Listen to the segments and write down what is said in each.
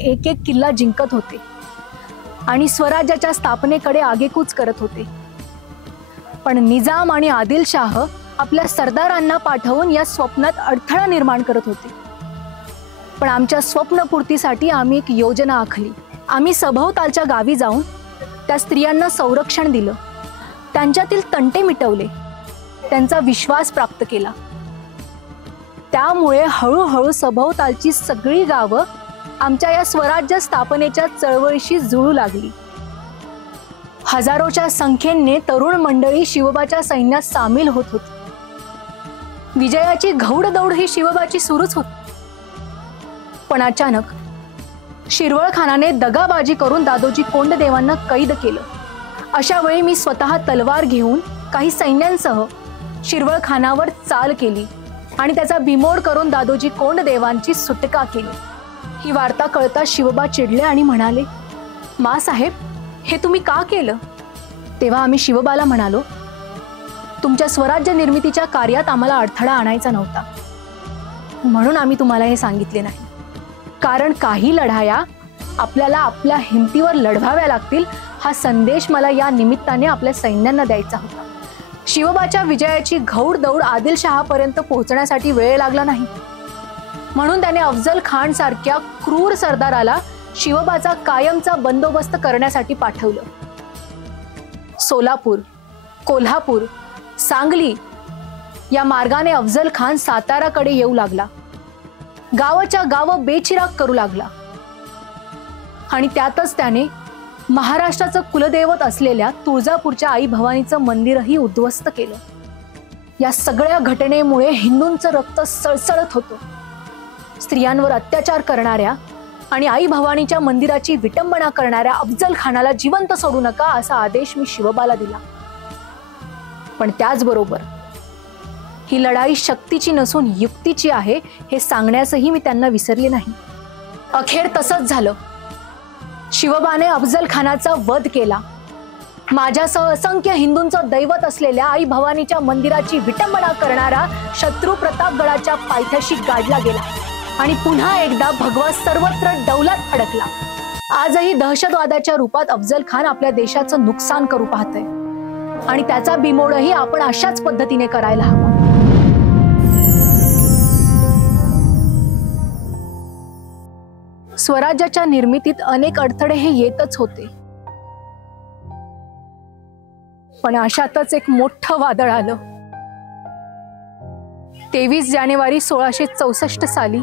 एक एक किल्ला जिंकत होते आणि स्वराज्याच्या स्थापनेकडे आगेकूच करत होते. पण निजाम आणि आदिलशाह आपल्या सरदारांना पाठवून या स्वप्नात अडथळा निर्माण करत होते. पण आमच्या स्वप्नपूर्तीसाठी आम्ही एक योजना आखली. आम्ही सभोवतालच्या गावी जाऊन त्या स्त्रियांना संरक्षण दिलं, त्यांच्यातील तंटे मिटवले, त्यांचा विश्वास प्राप्त केला. त्यामुळे हळूहळू सभोवतालची सगळी गावं आमच्या या स्वराज्य स्थापनेच्या चळवळीशी जुळू लागली. हजारोच्या संख्येने तरुण मंडळी शिवबाच्या सैन्यात सामील होत होती. विजयाची घौडदौड ही शिवबाची सुरूच होती. पण अचानक शिरवळ खानाने दगाबाजी करून दादोजी कोंडदेवांना कैद केलं. अशा वेळी मी स्वतः तलवार घेऊन काही सैन्यांसह शिरवळ खानावर चाल केली आणि त्याचा बिमोड करून दादोजी कोंडदेवांची सुटका केली. ही वार्ता कळता शिवबा चिडले आणि म्हणाले, मा साहेब, हे तुम्ही का केलं? तेव्हा आम्ही शिवबाला म्हणालो, तुमच्या स्वराज्य निर्मितीच्या कार्यात आम्हाला अडथळा आणायचा नव्हता, म्हणून आम्ही तुम्हाला हे सांगितले नाही. कारण काही लढाया आपल्याला आपल्या हिमतीवर लढवाव्या लागतील हा संदेश मला या निमित्ताने आपल्या सैन्यांना द्यायचा होता. शिवबाच्या विजयाची घौडदौड आदिलशहापर्यंत पोहोचण्यासाठी वेळ लागला नाही, म्हणून त्याने अफजल खान सारख्या क्रूर सरदाराला शिवबाचा कायमचा बंदोबस्त करण्यासाठी पाठवलं. सोलापूर, कोल्हापूर, सांगली या मार्गाने अफजल खान साताराकडे येऊ लागला. गावाच्या गावं बेचिराग करू लागला आणि त्यातच त्याने महाराष्ट्राचं कुलदैवत असलेल्या तुळजापूरच्या आई भवानीचं मंदिरही उद्ध्वस्त केलं. या सगळ्या घटनेमुळे हिंदूंचं रक्त सळसळत होतं. स्त्रियांवर अत्याचार करणाऱ्या आणि आई भवानीच्या मंदिराची विटंबना करणाऱ्या अफजल खानाला जिवंत सोडू नका असा आदेश मी शिवबाला दिला. पण त्याचबरोबर ही लढाई शक्तीची नसून युक्तीची आहे हे सांगण्यासही मी त्यांना विसरले नाही. अखेर तसंच झालं. शिवबाने अफजल खानाचा वध केला. माझ्यासह असंख्य हिंदूंचं दैवत असलेल्या आई भवानीच्या मंदिराची विटंबना करणारा शत्रू प्रतापगडाच्या पायथ्याशी गाडला गेला आणि पुन्हा एकदा भगवा सर्वत्र डौलात अडकला. आजही दहशतवादाच्या रूपात अफजल खान आपल्या देशाचं नुकसान करू पाहतोय आणि त्याचा बिमोडही आपण अशाच पद्धतीने करायला हवा. स्वराज्याच्या निर्मितीत अनेक अडथळे हे येतच होते, पण अशातच एक मोठं वादळ आलं. 23 जानेवारी 1664 साली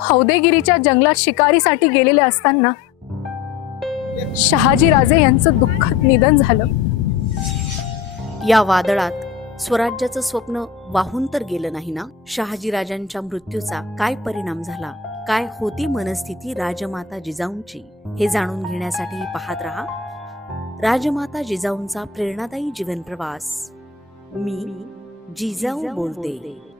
हौदेगिरीच्या जंगलात शिकारीसाठी गेलेले असताना शहाजीराजे यांचं दुःखद निधन झालं. या वादळात स्वराज्याचं स्वप्न वाहून तर गेलं नाही ना? शहाजीराजांच्या मृत्यूचा काय परिणाम झाला, काय होती मनस्थिती राजमाता जिजाऊंची, हे जाणून घेण्यासाठी पाहत रहा राजमाता जिजाऊंचा प्रेरणादायी जीवन प्रवास. मी जिजाऊ बोलते.